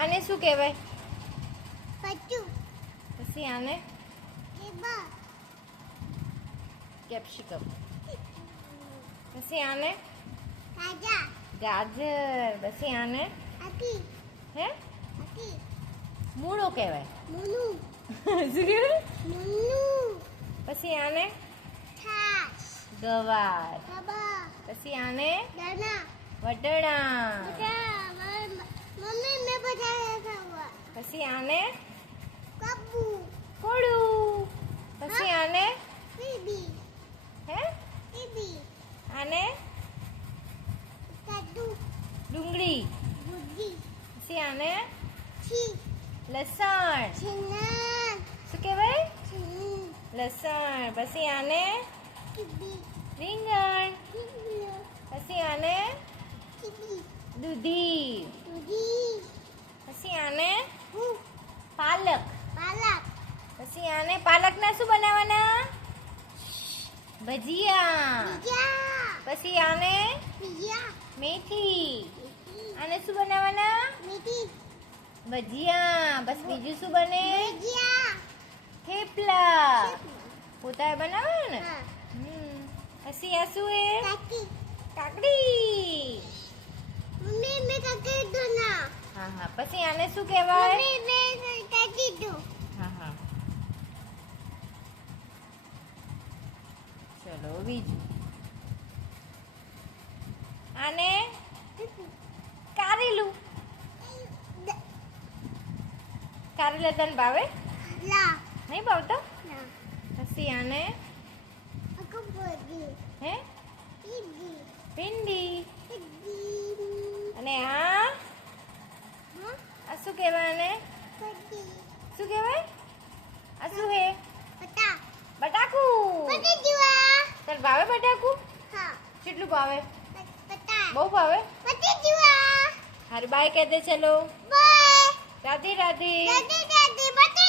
આને શું કહેવાય? પચું. પછી આને કેબા. કેપ્સિકમ. પછી આને કાજા. ગાજર. પછી આને આકી. હે આકી. મૂળો કહેવાય. મુનુ. શું કહેવાય? મુનુ. પછી આને છાશ. ગવાર. બાબા. પછી આને દાના. વટણા. મમ્મી મેં બતાયા ખાવા. પછી આને કબ્બુ. કોળું. પછી આને બીબી. હે બીબી. આને કદ્દુ. ડુંગળી. બુદ્ધિ. પછી આને છી. લસણ. છીના. શું કહેવાય? છી. લસણ. પછી આને કીબી. રીંગણ. કીબી. પછી આને કીબી. દૂધી. દૂધી. પછી આને હું. પાલક. પાલક. પછી આને પાલકના શું બનાવવાના? ભજીયા. બીજા. પછી આને બીજા. મેથી. આને શું બનાવવાના? મીઠી. ભજીયા. બસ બીજું શું બને? ભજીયા. થેપલા. પોતાએ બનાવે ને? હા. પછી આ શું એ? કાકી. કાકડી. મમ્મી મેં કાકી દો ના. હા હા. પછી આને શું કહેવાય? મમ્મી મેં કાકી દો. હા હા. ચલો બીજું. આને કારેલું. કારેલા તને ભાવે? લા. નહીં ભાવતો? ના. પછી આને અકો બોડી. હે ઈડી. ભીંડી. ઈડી. અને આ હા. આ શું કહેવાય આને? પડી. શું કહેવાય? આ શું હે? પતા. બટાકુ. પડી જુઆ. તને ભાવે બટાકુ? હા. કેટલું ભાવે? પતા. બહુ ભાવે? પડી જુઆ. હારે બાય કહે દે ચલો. બાય. રાધે રાધે. દાદી દાદી પડી